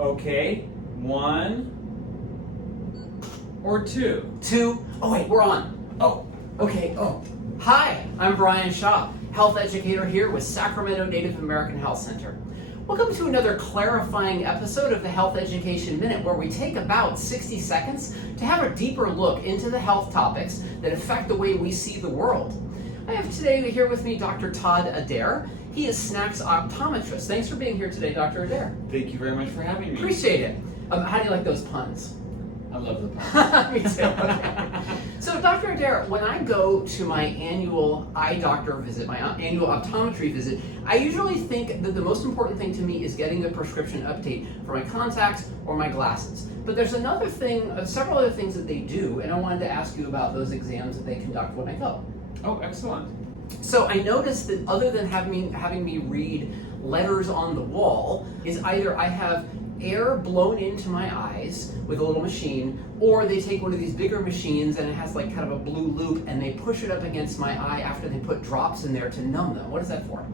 Okay, 1 or 2? 2. Oh wait, we're on. Oh, okay. Oh. Hi, I'm Brian Shaw, health educator here with Sacramento Native American Health Center. Welcome to another clarifying episode of the Health Education Minute, where we take about 60 seconds to have a deeper look into the health topics that affect the way we see the world. I have today here with me Dr. Todd Adair. He is SNAC's optometrist. Thanks for being here today, Dr. Adair. Thank you very much for having me. Appreciate it. How do you like those puns? I love the puns. Me too. Okay. So, Dr. Adair, when I go to my annual eye doctor visit, my annual optometry visit, I usually think that the most important thing to me is getting the prescription update for my contacts or my glasses. But there's another thing, several other things that they do, and I wanted to ask you about those exams that they conduct when I go. Oh, excellent. So I noticed that other than having me read letters on the wall, is either I have air blown into my eyes with a little machine, or they take one of these bigger machines and it has like kind of a blue loop and they push it up against my eye after they put drops in there to numb them. What is that for?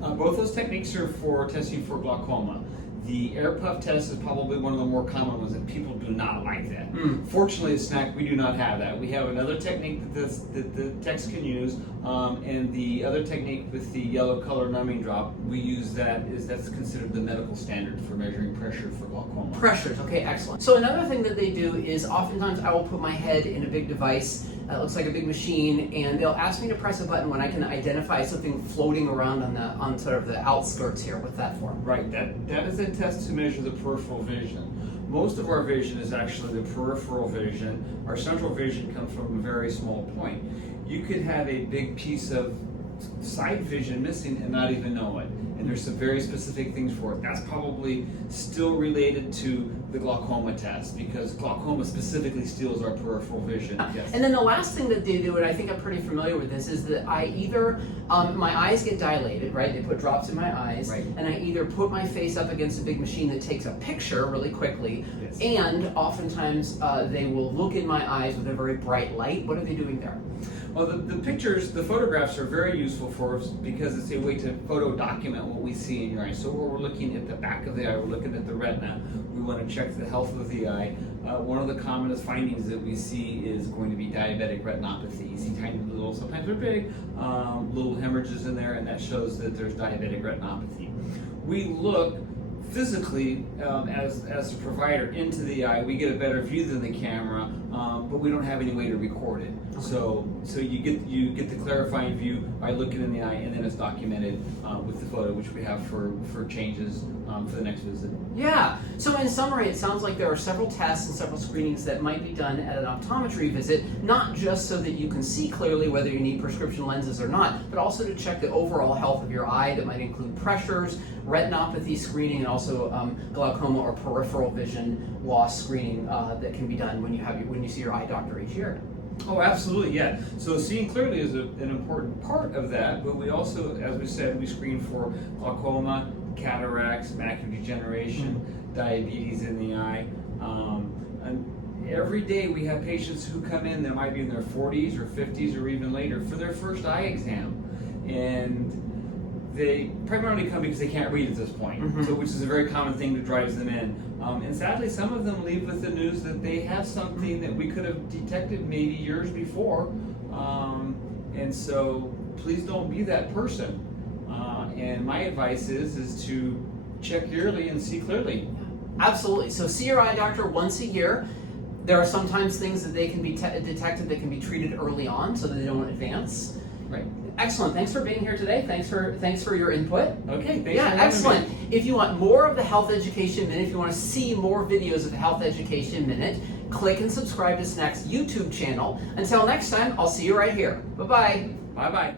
Both those techniques are for testing for glaucoma. The air puff test is probably one of the more common ones, and people do not like that. Fortunately at SNAC, we do not have that. We have another technique that the techs can use, and the other technique with the yellow color numbing drop, we use that's considered the medical standard for measuring pressure for glaucoma. Pressures, okay, excellent. So another thing that they do is oftentimes I will put my head in a big device that looks like a big machine, and they'll ask me to press a button when I can identify something floating around on sort of the outskirts here. What's that for? Right, that is a test to measure the peripheral vision. Most of our vision is actually the peripheral vision. Our central vision comes from a very small point. You could have a big piece of side vision missing and not even know it. And there's some very specific things for it. That's probably still related to the glaucoma test, because glaucoma specifically steals our peripheral vision. Yes. And then the last thing that they do, and I think I'm pretty familiar with this, is that I either, my eyes get dilated, right? They put drops in my eyes, right. And I either put my face up against a big machine that takes a picture really quickly, yes. And oftentimes they will look in my eyes with a very bright light. What are they doing there? Well, the photographs are very useful for us because it's a way to photo document what we see in your eye. So we're looking at the back of the eye, we're looking at the retina, we want to check the health of the eye. One of the commonest findings that we see is going to be diabetic retinopathy. You see tiny little, sometimes they're big, little hemorrhages in there, and that shows that there's diabetic retinopathy. We look physically, as a provider, into the eye. We get a better view than the camera, but we don't have any way to record it. So you get the clarifying view by looking in the eye, and then it's documented with the photo, which we have for changes for the next visit. Yeah. So in summary, it sounds like there are several tests and several screenings that might be done at an optometry visit, not just so that you can see clearly whether you need prescription lenses or not, but also to check the overall health of your eye. That might include pressures, retinopathy screening, and also glaucoma or peripheral vision loss screening that can be done when you see your eye doctor each year. Oh, absolutely, yeah. So seeing clearly is an important part of that, but we also, as we said, we screen for glaucoma, cataracts, macular degeneration, diabetes in the eye. And every day we have patients who come in that might be in their 40s or 50s or even later for their first eye exam. And they primarily come because they can't read at this point, so which is a very common thing that drives them in. And sadly, some of them leave with the news that they have something that we could have detected maybe years before. And so please don't be that person. And my advice is to check yearly and see clearly. Absolutely. So see your eye doctor once a year. There are sometimes things that they can be detected that can be treated early on so that they don't advance. Right. Excellent. Thanks for being here today. Thanks for your input. Okay. Thanks. Yeah, for excellent. Me. If you want more of the Health Education Minute, if you want to see more videos of the Health Education Minute, click and subscribe to SNAC's YouTube channel. Until next time, I'll see you right here. Bye-bye. Bye-bye.